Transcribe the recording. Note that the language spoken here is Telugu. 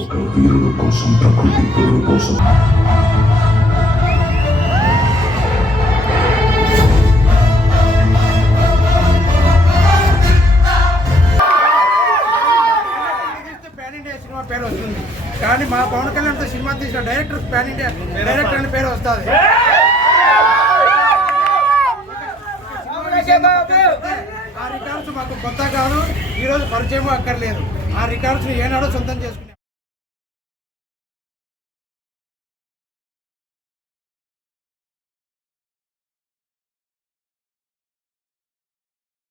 ఒక వీరుడు కోసం ప్రకృతి గురువు కోసం సినిమా పేరు వస్తుంది కానీ మా పవన్ కళ్యాణ్ సినిమా తీసిన డైరెక్టర్ పాన్ ఇండియా డైరెక్టర్ అని పేరు వస్తుంది. ఆ రికార్డ్స్ మాకు కొత్త కాదు, ఈరోజు పరిచయం అక్కర్లేదు. ఆ రికార్డ్స్ ఏనాడో సొంతం చేసుకుంటాం.